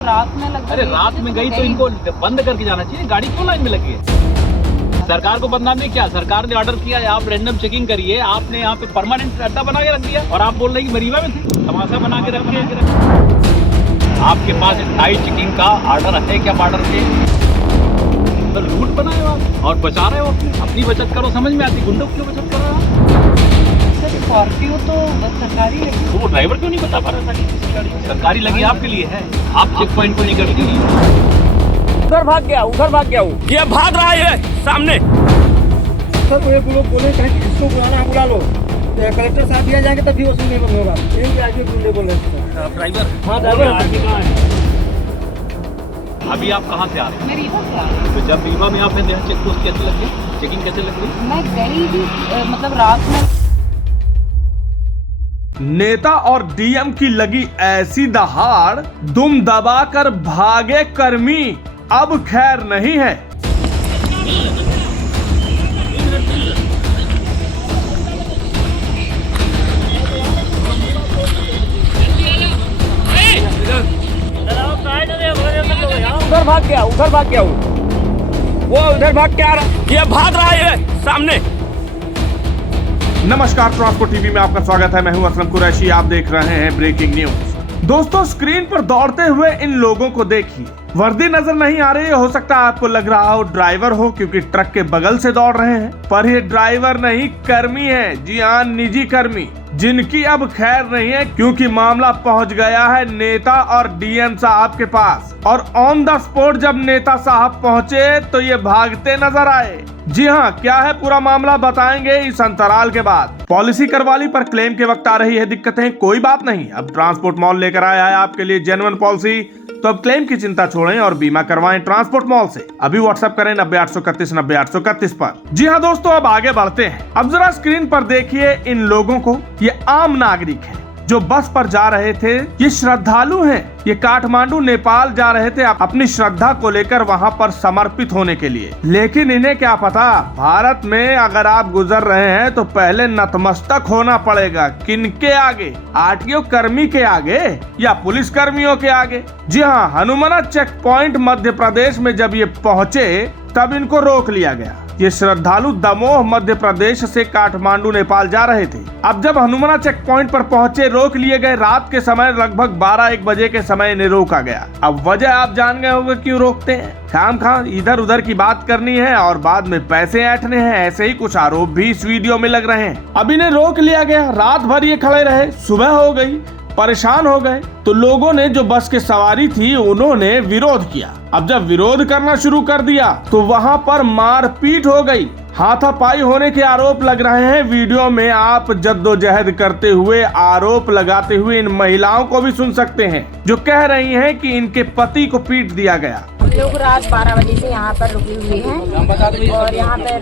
रात में लगी। अरे रात में गई तो इनको बंद करके जाना चाहिए, गाड़ी क्यों लाइन में लगी है? सरकार को बदनामी क्या, सरकार ने ऑर्डर किया है आप रैंडम चेकिंग करिए, आपने यहाँ पे परमानेंट अड्डा बना के रख दिया और आप बोल रहे हैं कि मरीवा में थे, तमाशा बना के रखे। आपके पास नाइट चेकिंग का ऑर्डर है क्या? बॉर्डर पे तो लूट बनाए हो आप और बचा रहे हो अपनी बचत करो, समझ में आती, गुंडों क्यों बचत कर रहे हो? स्कॉर्पियो तो सरकारी लगी, तो वो ड्राइवर क्यों नहीं बता पा रहा था कि किसकी गाड़ी सरकारी लगी आपके लिए है? आप चेक पॉइंट को नहीं करते। उधर भाग गया हूँ, ये भाग रहा है सामने। सर वो एक लोग बोले कहीं इसको बुलाना है, बुला लो, तो कलेक्टर साहब दिया जाएंगे तभी वसूल नहीं बंद होगा। ये आगे बोल रहे हैं ड्राइवर, हाँ ड्राइवर अभी आप कहाँ से आ रहे हैं? मैं रीवा से आ रही हूँ। तो जब रीवा में आप चेक पोस्ट कैसे लग गई, चेकिंग कैसे लग गई? मैं गई थी मतलब रात में। नेता और डीएम की लगी ऐसी दहाड़, दुम दबाकर भागे कर्मी, अब खैर नहीं है। उधर भाग गया हूँ, वो उधर भाग के आ रहा, ये भाग रहा है सामने। नमस्कार, ट्रांसपोर्ट टीवी में आपका स्वागत है। मैं हूं असलम कुरैशी, आप देख रहे हैं ब्रेकिंग न्यूज। दोस्तों, स्क्रीन पर दौड़ते हुए इन लोगों को देखिए, वर्दी नजर नहीं आ रही है, हो सकता है आपको लग रहा हो ड्राइवर हो क्योंकि ट्रक के बगल से दौड़ रहे हैं, पर ये ड्राइवर नहीं कर्मी है। जी हाँ, निजी कर्मी, जिनकी अब खैर नहीं है क्योंकि मामला पहुंच गया है नेता और डीएम साहब के पास। और ऑन द स्पॉट जब नेता साहब पहुंचे तो ये भागते नजर आए। जी हाँ, क्या है पूरा मामला बताएंगे इस अंतराल के बाद। पॉलिसी करवाली पर क्लेम के वक्त आ रही है दिक्कतें, कोई बात नहीं, अब ट्रांसपोर्ट मॉल लेकर आया है आपके लिए जेन्युइन पॉलिसी, तो अब क्लेम की चिंता छोड़ें और बीमा करवाएं ट्रांसपोर्ट मॉल से। अभी व्हाट्सएप करें 90-831 90-831 पर। जी हाँ दोस्तों, अब आगे बढ़ते हैं। अब जरा स्क्रीन पर देखिए इन लोगों को, ये आम नागरिक हैं जो बस पर जा रहे थे, ये श्रद्धालु हैं, ये काठमांडू नेपाल जा रहे थे अपनी श्रद्धा को लेकर वहां पर समर्पित होने के लिए। लेकिन इन्हें क्या पता, भारत में अगर आप गुजर रहे हैं तो पहले नतमस्तक होना पड़ेगा। किनके आगे? आरटीओ कर्मी के आगे या पुलिस कर्मियों के आगे? जी हाँ, हनुमाना चेक पॉइंट मध्य प्रदेश में जब ये पहुँचे तब इनको रोक लिया गया। ये श्रद्धालु दमोह मध्य प्रदेश से काठमांडू नेपाल जा रहे थे। अब जब हनुमाना चेक पॉइंट पर पहुंचे, रोक लिए गए। रात के समय लगभग 12-1 बजे के समय इन्हें रोका गया। अब वजह आप जान गए होंगे क्यों रोकते हैं। खाम इधर उधर की बात करनी है और बाद में पैसे ऐंठने हैं, ऐसे ही कुछ आरोप भी इस वीडियो में लग रहे हैं। अब इन्हें रोक लिया गया, रात भर ये खड़े रहे, सुबह हो गई, परेशान हो गए तो लोगों ने, जो बस के सवारी थी, उन्होंने विरोध किया। अब जब विरोध करना शुरू कर दिया तो वहां पर मारपीट हो गई, हाथापाई होने के आरोप लग रहे हैं। वीडियो में आप जद्दोजहद करते हुए, आरोप लगाते हुए इन महिलाओं को भी सुन सकते हैं जो कह रही हैं कि इनके पति को पीट दिया गया। हम लोग रात 12 बजे से यहाँ पर रुके हुए हैं और यहाँ पर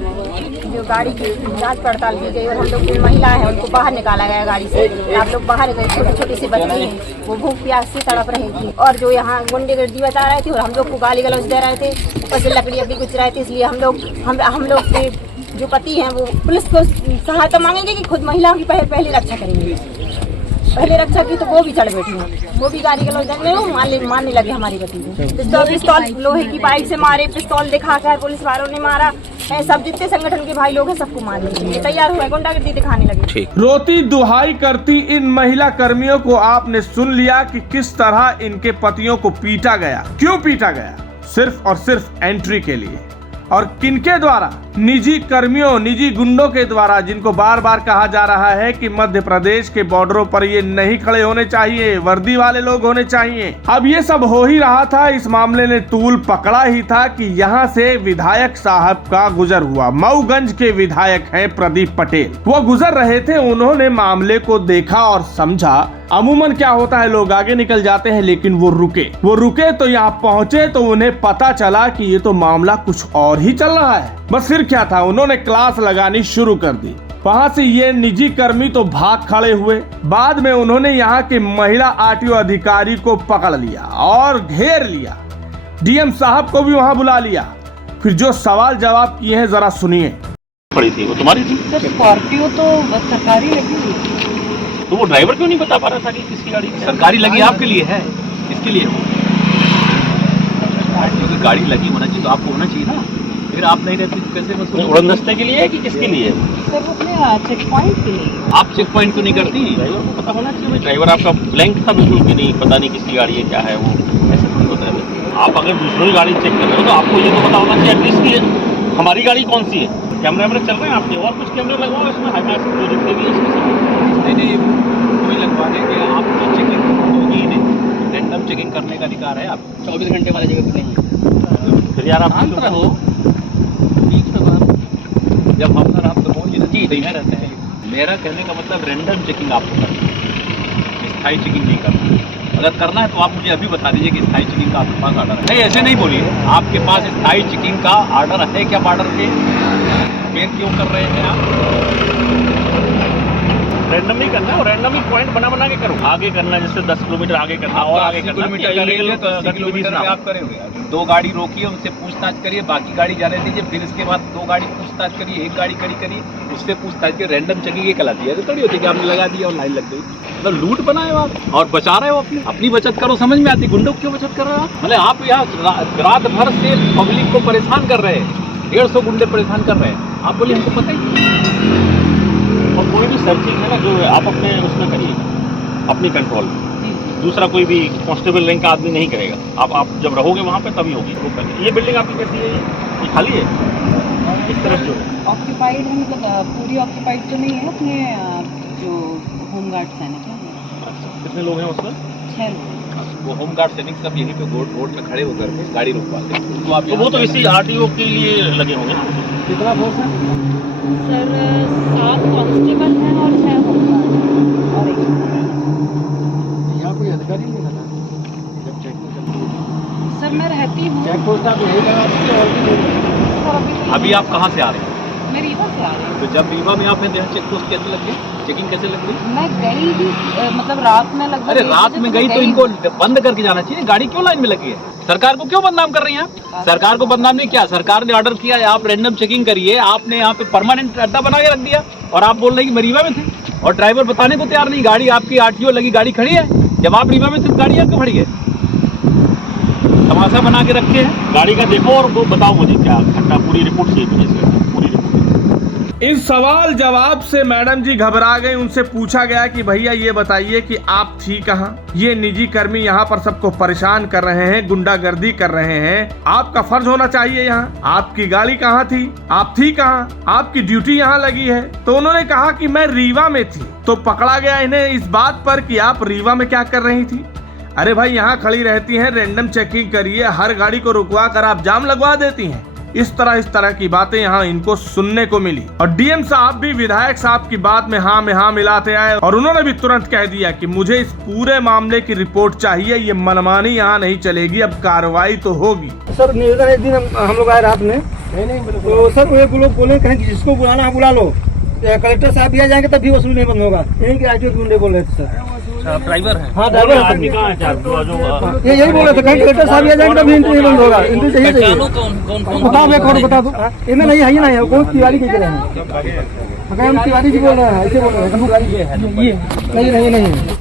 जो गाड़ी की जांच पड़ताल की गई और हम लोग जो महिला है उनको बाहर निकाला गया गाड़ी से। आप लोग बाहर गए, छोटी छोटी सी बच्ची हैं, वो भूख प्यास से तड़प रही थी और जो यहाँ गुंडेगर्दी बता रहे थे और हम लोग को गाली गलौज दे रहे थे, ऊपर से लकड़ी अभी कुछ रहे थे। इसलिए हम लोग के जो पति हैं वो पुलिस को सहायता मांगेंगे कि खुद महिलाओं की पहली रक्षा करेंगे। पहले रक्षा की तो वो भी चढ़ बैठी हैं, वो भी गाड़ी गलौज देने मारने लगे हमारी पति को। पिस्तौल लोहे की पाइप से मारे, पिस्तौल दिखाकर पुलिस वालों ने मारा। सब जितने संगठन के भाई लोग हैं सबको मारने के लिए तैयार हुए, गुंडागर्दी दिखाने लगे। रोती दुहाई करती इन महिला कर्मियों को आपने सुन लिया कि किस तरह इनके पतियों को पीटा गया। क्यों पीटा गया? सिर्फ और सिर्फ एंट्री के लिए। और किनके द्वारा? निजी कर्मियों, निजी गुंडों के द्वारा, जिनको बार बार कहा जा रहा है कि मध्य प्रदेश के बॉर्डरों पर ये नहीं खड़े होने चाहिए, वर्दी वाले लोग होने चाहिए। अब ये सब हो ही रहा था, इस मामले ने तूल पकड़ा ही था कि यहाँ से विधायक साहब का गुजर हुआ। मऊगंज के विधायक हैं प्रदीप पटेल, वो गुजर रहे थे, उन्होंने मामले को देखा और समझा। अमूमन क्या होता है, लोग आगे निकल जाते हैं, लेकिन वो रुके तो यहाँ पहुँचे तो उन्हें पता चला कि ये तो मामला कुछ और ही चल रहा है। बस फिर क्या था, उन्होंने क्लास लगानी शुरू कर दी। वहाँ से ये निजी कर्मी तो भाग खड़े हुए। बाद में उन्होंने यहाँ के महिला आरटीओ अधिकारी को पकड़ लिया और घेर लिया। डीएम साहब को भी वहाँ बुला लिया। फिर जो सवाल जवाब किए हैं जरा सुनिए। पड़ी थी वो तुम्हारी थी? स्कॉर्पियो तो सरकारी लगी हुई थी। तो वो ड्राइवर क्यों नहीं बता पा रहा था कि किसकी गाड़ी सरकारी लगी आपके लिए है, इसके लिए अगर गाड़ी लगी होना चाहिए तो आपको होना चाहिए ना, फिर आप नहीं रहती तो कैसे वसूल? उड़न दस्ते के लिए है कि किसके लिए? सर वो अपने चेक पॉइंट के लिए। आप चेक पॉइंट क्यों नहीं करती? ड्राइवर को पता होना चाहिए। ड्राइवर आपका ब्लैंक था बिल्कुल कि नहीं, पता नहीं किसकी गाड़ी है क्या है, वो ऐसे थोड़ी होता है। आप अगर दूसरों की गाड़ी चेक कर रहे हो तो आपको ये तो पता होना चाहिए एटलीस्ट कि हमारी गाड़ी कौन सी है। कैमरे वैमरे चल रहे हैं आपके, और कुछ कैमरे लगवाओ इसमें, हाईमास जो जितने भी है इसमें। नहीं कोई लगवा देंगे, आप तो चेकिंग होगी ही नहीं, रैंडम चेकिंग करने का अधिकार है आप। 24 घंटे वाली जगह पे नहीं। फिर यार आप शांत रहो, ठीक है बात। जब हम सर आप तो बोलिए ना जी नहीं रहते हैं। मेरा कहने का मतलब रैंडम चेकिंग आपको करना है, स्थायी चेकिंग नहीं करना। अगर करना है तो आप मुझे अभी बता दीजिए कि स्थायी चेकिंग का आपके पास ऑर्डर है। नहीं ऐसे नहीं बोलिए, आपके पास स्थायी चेकिंग का ऑर्डर है क्या? बॉर्डर पे मेन क्यों कर रहे हैं आप? रैंडम नहीं करना है, और रैंडम ही पॉइंट बना के करो। आगे करना है जैसे 10 किलोमीटर आगे करना और आगे करना। किलोमीटर करेंगे तो 80 किलोमीटर में आप करेंगे। 2 गाड़ी रोकिए, उनसे पूछताछ करिए, बाकी गाड़ी जाने दीजिए, फिर इसके बाद 2 गाड़ी पूछताछ करिए, 1 गाड़ी खड़ी करिए, उससे पूछताछ करिए। रैंडम चेकिंग ये कहलाती है। तो थोड़ी होती है कि आपने लगा दिया और लाइन लग गई। मतलब लूट बनाए हो आप और बचा रहे हो अपनी बचत करो। समझ में आती गुंडों क्यों बचत कर रहे हो आप? मतलब आप यहाँ रात भर से पब्लिक को परेशान कर रहे हैं, 150 गुंडे परेशान कर रहे हैं। आप बोलिए हमको पता ही। और कोई भी सर्चिंग है ना जो आप अपने उसमें करिए, अपनी कंट्रोल में। दूसरा कोई भी कांस्टेबल रैंक का आदमी नहीं करेगा। आप जब रहोगे वहाँ पे तभी होगी वो करके। ये बिल्डिंग आपकी कैसी है? ये खाली है इस तरफ जो है? ऑक्यूपाइड है, मतलब पूरी ऑक्यूपाइड तो नहीं है। अपने जो होमगार्ड्स हैं ना, कितने लोग हैं उसमें? 6 लोग। वो होमगार्ड सैनिक सब यहीं पे रोड पे खड़े होकर के गाड़ी रुकवाते हैं। उनको आप तो वो तो इसी आरटीओ के लिए लगे होंगे ना। कितना फोर्स है? सर 7 कांस्टेबल हैं और 6 होमगार्ड और 1 यहाँ कोई अधिकारी नहीं रहता जब चेक करते हैं? सर मैं रहती हूँ। चेक पोस्ट आप यही लगा दीजिए और भी नहीं। सर अभी आप कहाँ से आ रहे हैं? मैं रीवा से आ रही हूँ। तो जब रीवा में आप हैं तो यहाँ चेक पोस्ट कैसे लग गई? चेकिंग कैसे लग गई? मैं गई ही मतलब रात में लगभग। अरे रात में गई तो इनको बंद करके जाना चाहिए। गाड़ी क्यों लाइन में लगी है? सरकार को क्यों बदनाम कर रही हैं आप? सरकार को बदनाम नहीं किया, सरकार ने ऑर्डर किया है आप रैंडम चेकिंग करिए। आपने यहाँ पे परमानेंट अड्डा बना के रख दिया और आप बोल रहे हैं कि मैं रीवा में थे, और ड्राइवर बताने को तैयार नहीं। गाड़ी आपकी आरटीओ लगी गाड़ी खड़ी है, जब आप रीवा में थे गाड़ी यहाँ क्यों खड़ी है? तमाशा बना के रखे हैं। गाड़ी का देखो और वो बताओ मुझे क्या घटना, पूरी रिपोर्ट चाहिए मुझे इसका, पूरी रिपोर्ट। इस सवाल जवाब से मैडम जी घबरा गई। उनसे पूछा गया कि भैया ये बताइए कि आप थी कहाँ? ये निजी कर्मी यहाँ पर सबको परेशान कर रहे हैं, गुंडागर्दी कर रहे हैं, आपका फर्ज होना चाहिए यहाँ। आपकी गाड़ी कहाँ थी? आप थी कहाँ? आपकी ड्यूटी यहाँ लगी है? तो उन्होंने कहा कि मैं रीवा में थी। तो पकड़ा गया इन्हें इस बात पर कि आप रीवा में क्या कर रही थी। अरे भाई यहाँ खड़ी रहती हैं, रैंडम चेकिंग करिए, हर गाड़ी को रुकवा कर आप जाम लगवा देती हैं। इस तरह की बातें यहाँ इनको सुनने को मिली। और डीएम साहब भी विधायक साहब की बात में हाँ मिलाते आए और उन्होंने भी तुरंत कह दिया कि मुझे इस पूरे मामले की रिपोर्ट चाहिए, ये मनमानी यहाँ नहीं चलेगी, अब कार्रवाई तो होगी। सर निवेदन एक दिन हम लोग आए रात में, तो सर वो लोग बोले कहीं जिसको बुलाना है बुला लो, कलेक्टर साहब भी आ जाएंगे तब भी वसूल नहीं बंद होगा। यही आरटीओ गुंडे बोल रहे थे सर। ड्राइवर है? हाँ ड्राइवर आदमी कहाँ है? जो यही बोल रहे थे कहीं कलेक्टर साहब भी आ जाएंगे तभी एंट्री नहीं बंद होगा। एंट्री चाहिए बताओ, मैं कौन बता दूँ? इनमें नहीं है ही नहीं है, कौन तिवारी कह रहे हैं? अगर हम तिवारी जी बोल रहे हैं, ऐसे बोल रहे हैं। नहीं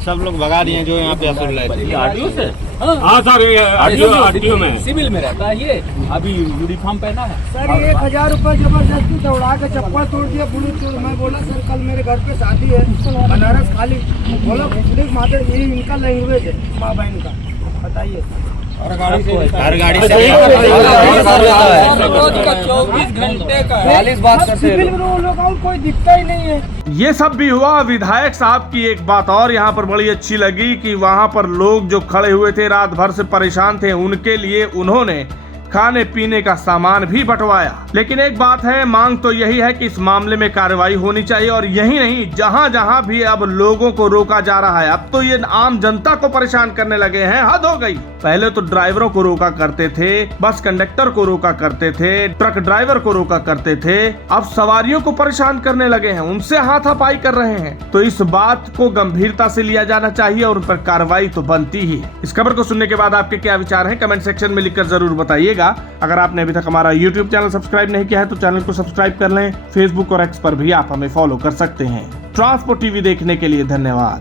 सब लोग भगा दिए जो यहाँ पे असूल रहे थे। आरटीओ से? हाँ सर, ये आरटीओ में सिविल में रहता है। ये अभी यूनिफॉर्म पहना है सर। 1000 रुपये जबरदस्ती दौड़ा के चप्पल तोड़ दिया पुलिस को। मैं बोला सर कल मेरे घर पे शादी है, बनारस खाली। बोला पुलिस मात्र यही इनका लैंग्वेज है, माँ बहन का। बताइए हर गाड़ी से 24 घंटे का 40 बात करते हैं, कोई दिखता ही नहीं है। ये सब भी हुआ। विधायक साहब की एक बात और यहाँ पर बड़ी अच्छी लगी कि वहाँ पर लोग जो खड़े हुए थे रात भर से परेशान थे, उनके लिए उन्होंने खाने पीने का सामान भी बंटवाया। लेकिन एक बात है, मांग तो यही है कि इस मामले में कार्रवाई होनी चाहिए। और यही नहीं, जहां जहां भी अब लोगों को रोका जा रहा है, अब तो ये आम जनता को परेशान करने लगे हैं। हद हो गई। पहले तो ड्राइवरों को रोका करते थे, बस कंडक्टर को रोका करते थे, ट्रक ड्राइवर को रोका करते थे, अब सवारियों को परेशान करने लगे हैं, उनसे हाथापाई कर रहे हैं। तो इस बात को गंभीरता से लिया जाना चाहिए और उन पर कार्रवाई तो बनती ही है। इस खबर को सुनने के बाद आपके क्या विचार हैं, कमेंट सेक्शन में लिखकर जरूर बताइएगा। अगर आपने अभी तक हमारा YouTube चैनल सब्सक्राइब नहीं किया है तो चैनल को सब्सक्राइब कर लें। फेसबुक और एक्स पर भी आप हमें फॉलो कर सकते हैं। ट्रांसपोर्ट टीवी देखने के लिए धन्यवाद।